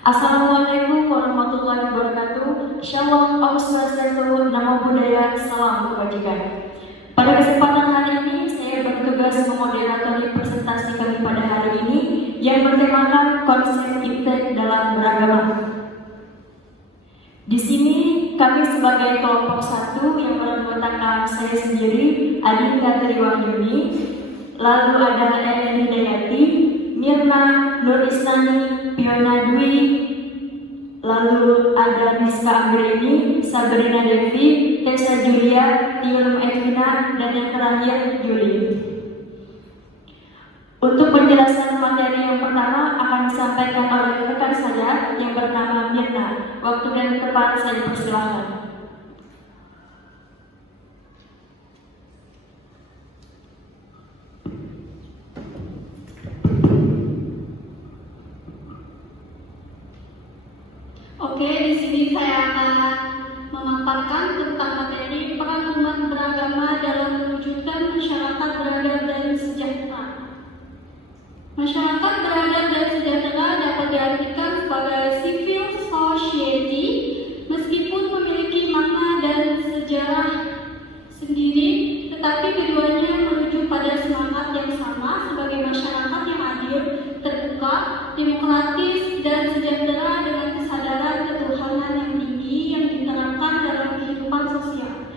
Assalamualaikum warahmatullahi wabarakatuh. Shalom, Om Swastiastu, Namo Buddhaya, Salam Kebajikan. Pada kesempatan hari ini, saya bertugas memoderatori presentasi kami pada hari ini yang bertemakan konsep iptek dalam beragama. Di sini kami sebagai kelompok 1 yang beranggotakan saya sendiri, Adinda Triwahyuni, lalu ada Ellen Hidayati, Mirna, Nur Isnani, Fiona Dwi, lalu ada Rizka Anggreni, Sabrina Devi, Tessa Julia, Tium Edwina, dan yang terakhir Yuli. Untuk penjelasan materi yang pertama akan disampaikan oleh rekan saya yang bernama Mirna. Waktu dan tempat saya persilahkan. Oke, di sini saya akan memaparkan tentang materi peran umat beragama dalam mewujudkan masyarakat beradab dan sejahtera. Masyarakat beradab dan sejahtera dapat diartikan sebagai civil society, meskipun memiliki makna dan sejarah sendiri, tetapi keduanya menuju pada semangat yang sama sebagai masyarakat yang adil, terbuka, demokratis, dan sejahtera dengan kesadaran ketuhanan yang tinggi yang diterapkan dalam kehidupan sosial.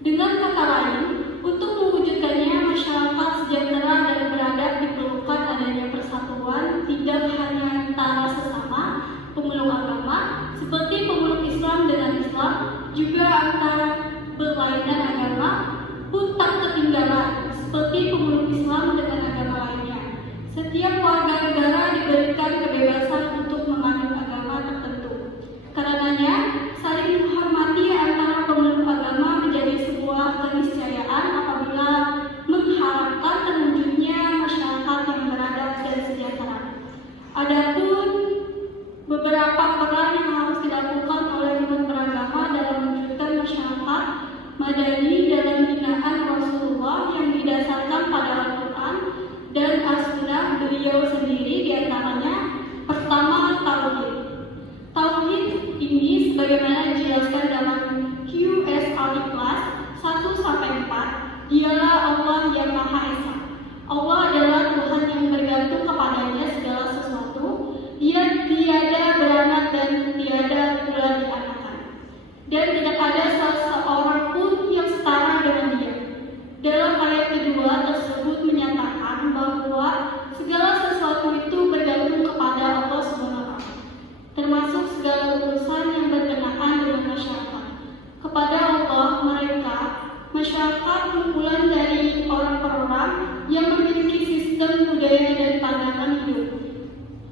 Dengan kata lain, untuk mewujudkannya masyarakat sejahtera dan beradab diperlukan adanya persatuan tidak hanya antara sesama pemeluk agama seperti pemeluk Islam dengan Islam, juga antara berlainan agama pun tak ketinggalan seperti pemeluk Islam dengan agama lainnya. Setiap warga negara diberikan kebebasan untuk menganut agama tertentu. Karenanya, saling menghormati antara pemeluk agama menjadi sebuah keniscayaan apabila mengharapkan terwujudnya masyarakat yang beradab dan sejahtera. Adapun beberapa peran yang harus dilakukan oleh umat beragama dalam mewujudkan masyarakat madani dalam binaan Rasulullah yang didasarkan pada Al-Quran dan As-Sunnah beliau sendiri, diantaranya pertama tauhid. Tauhid ini sebagaimana dijelaskan dalam QSRI Class 1-4, dialah Allah yang Maha Esa. Allah adalah Tuhan yang bergantung kepadanya segala sesuatu. Dia tiada beranak dan tiada pula dianakan. Dan tidak ada seseorang pun yang setara dengan Dia. Dalam ayat kedua tersebut menyatakan bahwa segala sesuatu itu bergantung kepada Allah SWT, termasuk segala urusan yang berkenaan dengan masyarakat. Kepada Allah mereka, masyarakat kumpulan dari orang per orang yang memiliki sistem budaya dan pandangan hidup,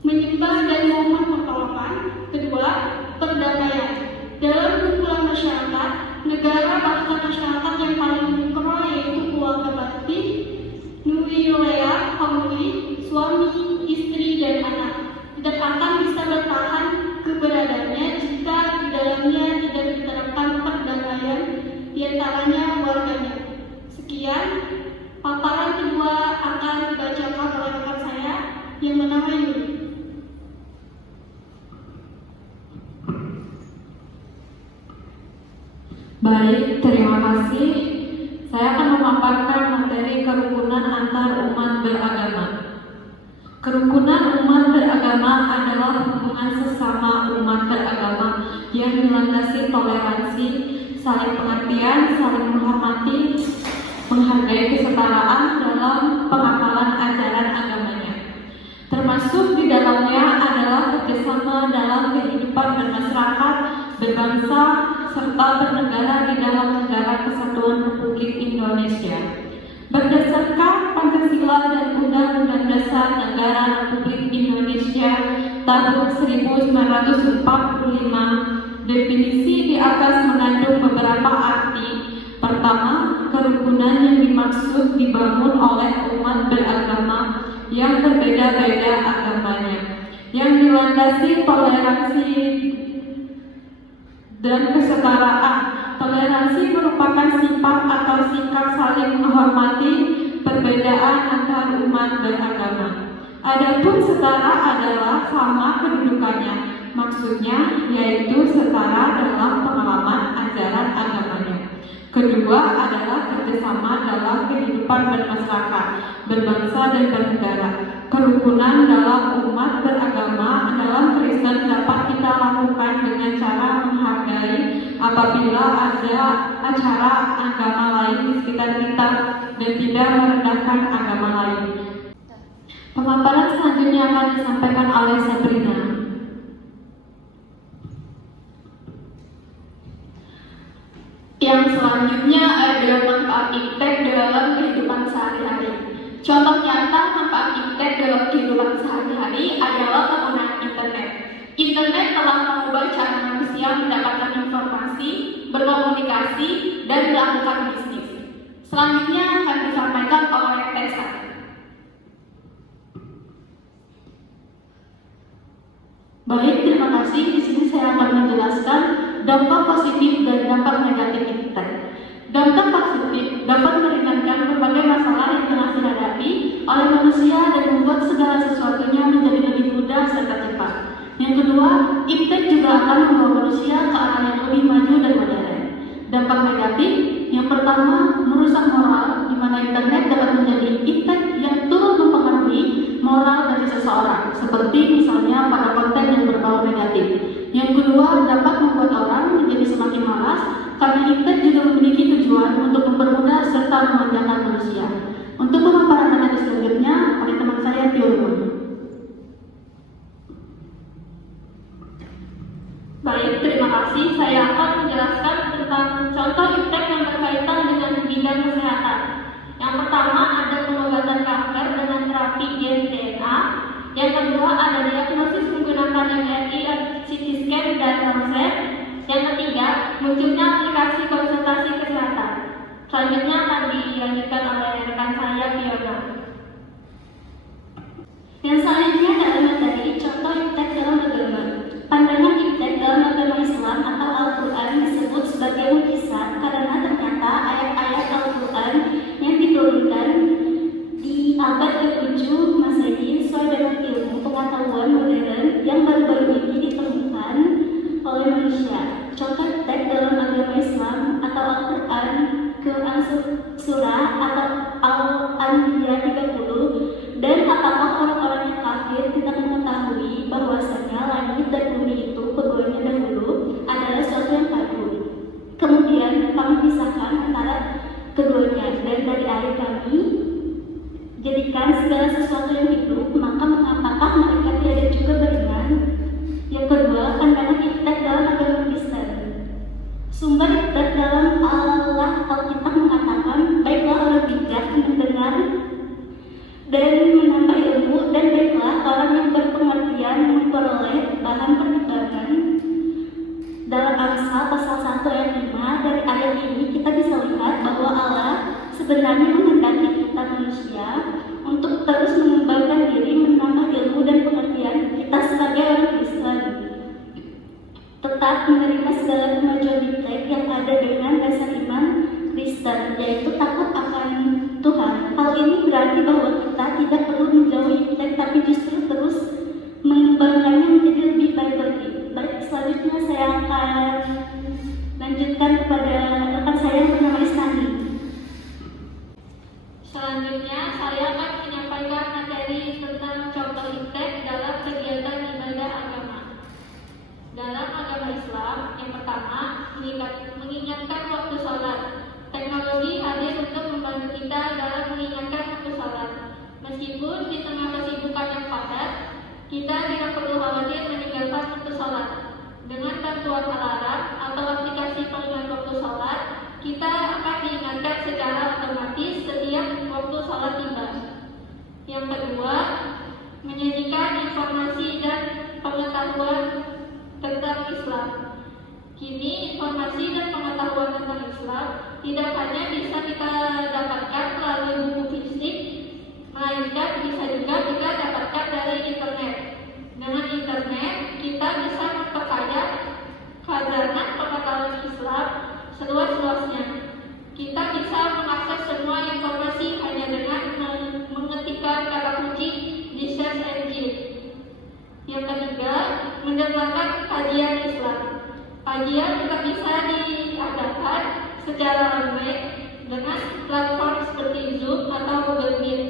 menyembah dan mohon pertolongan. Kedua, perdamaian. Dalam kumpulan masyarakat, negara bahkan masyarakat yang paling mikro yaitu keluarga bakti, nuclear family, suami, istri, dan anak tidak akan bisa bertahan keberadaannya jika di dalamnya tidak diterapkan perdamaian diantaranya warganya. Sekian, paparan kedua akan dibacakan oleh rekan saya yang bernama Yuli. Baik, terima kasih. Saya akan memaparkan materi kerukunan antar umat beragama. Kerukunan umat beragama adalah hubungan sesama umat beragama yang dilandasi toleransi, saling pengertian, saling menghormati, menghargai kesetaraan dalam pengapalan ajaran agamanya. Termasuk di dalamnya adalah kerjasama dalam kehidupan bermasyarakat, berbangsa, serta bernegara di dalam negara Kesatuan Republik Indonesia. Berdasarkan Pancasila dan Undang-Undang Dasar Negara Republik Indonesia tahun 1945, definisi di atas mengandung beberapa arti. Pertama, kerukunan yang dimaksud dibangun oleh umat beragama yang berbeda-beda agamanya, yang dilandasi toleransi dan kesetaraan. Toleransi merupakan sifat atau sikap saling menghormati perbedaan antar umat beragama. Adapun setara adalah sama kedudukannya, maksudnya yaitu setara dalam pengalaman ajaran agamanya. Kedua adalah kerjasama dalam kehidupan bermasyarakat, berbangsa dan bernegara. Kerukunan dalam umat beragama dalam Kristen dapat kita lakukan dengan cara menghargai apabila ada acara agama lain di sekitar kita dan tidak merendahkan agama lain. Pemaparan selanjutnya akan disampaikan oleh Sabrina. Yang selanjutnya ada manfaat iptek dalam kehidupan sehari-hari. Contoh nyata manfaat iptek dalam kehidupan sehari-hari adalah penggunaan internet. Internet telah mengubah cara manusia mendapatkan informasi, berkomunikasi, dan melakukan bisnis. Selanjutnya akan disampaikan oleh Tessa. Baik, terima kasih. Di sini saya akan menjelaskan dampak positif dan dampak negatif iptek. Dampak positif dapat meringankan berbagai masalah yang tengah dihadapi oleh manusia dan membuat segala sesuatunya menjadi lebih mudah serta cepat. Yang kedua, iptek juga akan membawa manusia ke arah yang lebih maju dan modern. Dampak negatif, yang pertama, merusak moral, di mana internet dapat menjadi iptek yang turut mempengaruhi moral dari seseorang, seperti misalnya pada konten yang berbau negatif. Yang kedua, dapat membuat orang menjadi semakin malas karena iptek juga memiliki tujuan untuk mempermudah serta memanjakan manusia. Untuk pemaparan materi selanjutnya oleh teman saya Tiurun. Baik, terima kasih. Saya akan menjelaskan tentang contoh iptek yang berkaitan dengan bidang kesehatan. Yang pertama ada pengobatan kanker dengan terapi gen DNA. Yang kedua ada diagnosis menggunakan MRI, CT scan, dan ronsen. Yang ketiga munculnya aplikasi konsultasi kesehatan. Selanjutnya akan dilanjutkan oleh rekan saya Fiona. Yang selanjutnya adalah materi contoh iptek dalam agama. Pandangan iptek dalam agama Islam atau Al-Quran disebut sebagai mukjizat karena ternyata ayat-ayat Al-Quran yang diturunkan di abad ke-7 Masehi sesuai dengan ilmu pengetahuan modern yang baru-baru ini ditemukan oleh manusia. Contoh iptek dalam agama Islam atau Al-Quran Quran surah atau Al-Anbiya 30. Dan apakah orang-orang yang kafir tidak mengetahui bahwasanya langit dan bumi itu keduanya dahulu adalah sesuatu yang padu. Kemudian kami pisahkan antara keduanya, dan dari air kami jadikan segala sesuatu yang hidup, maka mengapakah mereka tidak juga beriman? Yang kedua, pandangan iptek dalam agama Kristen. Sumber iptek dalam Alkitab mengatakan, baiklah orang bijak mendengar dan menambah ilmu, dan baiklah orang yang berpengertian memperoleh bahan pertimbangan. Dalam Amsal pasal 1 ayat 5, dari ayat ini kita bisa lihat bahwa Allah sebenarnya menghendaki kita manusia untuk terus mengembangkan diri, menambah ilmu dan pengertian kita sebagai orang Kristen, tetap menerima segala kemajuan iptek yang ada dengan dasar iman Kristen, yaitu takut akan Tuhan. Hal ini berarti bahwa kita tidak perlu menjauhi iptek, tapi justru terus mengembangkannya menjadi lebih baik lagi. Baik, selanjutnya saya akan lanjutkan kepada rekan saya yang bernama Istani. Selanjutnya saya akan menyampaikan materi tentang contoh iptek dalam kegiatan ibadah agama. Dalam agama Islam, yang pertama, mengingatkan waktu sholat. Teknologi hadir untuk membantu kita dalam mengingatkan waktu sholat. Meskipun di tengah kesibukan yang padat, kita tidak perlu khawatir meninggalkan waktu sholat. Dengan bantuan alarm atau aplikasi pengingat waktu sholat, kita akan diingatkan secara otomatis setiap waktu sholat tiba. Yang kedua, menyajikan informasi dan pengetahuan tentang Islam. Kini informasi dan pengetahuan tentang Islam tidak hanya bisa kita dapatkan melalui buku fisik, melainkan bisa juga kita dapatkan dari internet. Dengan internet, kita bisa memperkaya khazanah pengetahuan Islam seluas-luasnya. Kita bisa mengakses semua informasi hanya dengan mengetikkan kata kunci di search mendengarkan kajian Islam. Kajian juga bisa diadakan secara online dengan platform seperti Zoom atau Google Meet.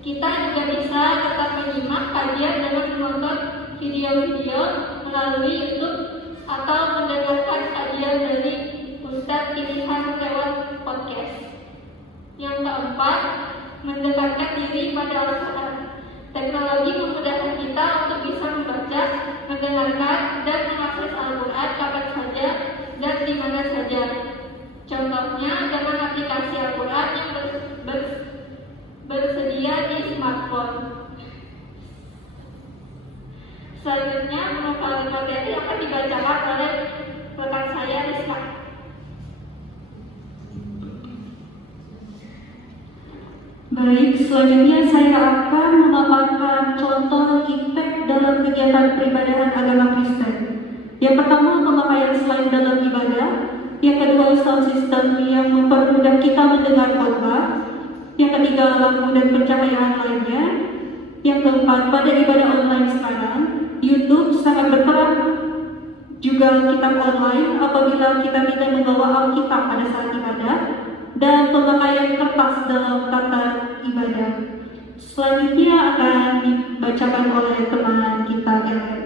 Kita juga bisa tetap menyimak kajian dengan menonton video-video melalui YouTube atau mendengarkan kajian dari Ustadz pilihan lewat podcast. Yang keempat, mendekatkan diri pada Al-Quran. Teknologi memudahkan kita untuk bisa membaca, mendengarkan, dan mengakses Al-Quran kapan saja dan di mana saja. Contohnya dengan aplikasi Al-Quran yang bersedia di smartphone. Selanjutnya, mengumpulkan materi akan dibacakan oleh rekan saya, Rizka. Baik, selanjutnya saya akan memaparkan contoh impact dalam kegiatan peribadahan agama Kristen. Yang pertama, pemakaian slide dalam ibadah. Yang kedua, sound system yang mempermudah kita mendengar khotbah. Yang ketiga, lampu dan pencahayaan lainnya. Yang keempat, pada ibadah online sekarang, YouTube sangat berperan juga kitab online apabila kita tidak membawa Alkitab pada saat ibadah, dan pemakaian kertas dalam tata ibadah. Selanjutnya akan dibacakan oleh teman kita Ellen.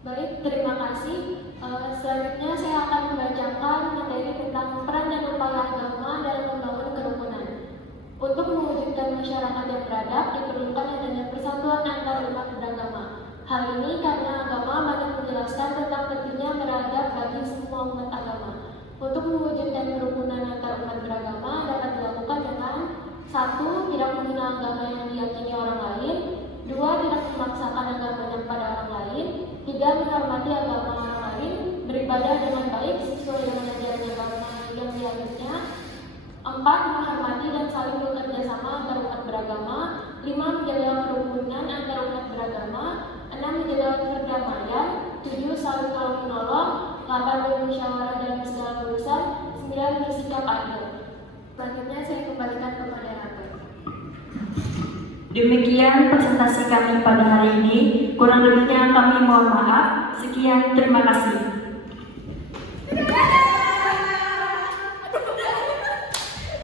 Baik, terima kasih. Selanjutnya saya akan membacakan materi tentang peran dan upaya agama dalam membangun kerukunan. Untuk mewujudkan masyarakat yang beradab, diperlukan adanya persatuan antar umat beragama. Hal ini karena agama banyak menjelaskan tentang pentingnya beradab bagi semua umat agama. Untuk mewujudkan kerukunan antar umat beragama dapat dilakukan dengan 1. Tidak menghina agama yang diyakini orang lain. 2. Tidak memaksakan agamanya pada orang lain. 3. Menghormati agama orang lain, beribadah dengan baik sesuai dengan ajaran agama yang dianutnya. 4. Menghormati dan saling bekerja sama antar umat beragama. 5. Menjaga kerukunan antar umat beragama. 6. Menjaga perdamaian. 7. Saling tolong menolong. 8. Bermusyawarah dalam segala urusan. 9. Bersikap adil. Selanjutnya saya kembalikan ke moderator. Demikian presentasi kami pada hari ini. Kurang lebihnya kami mohon maaf. Sekian, terima kasih.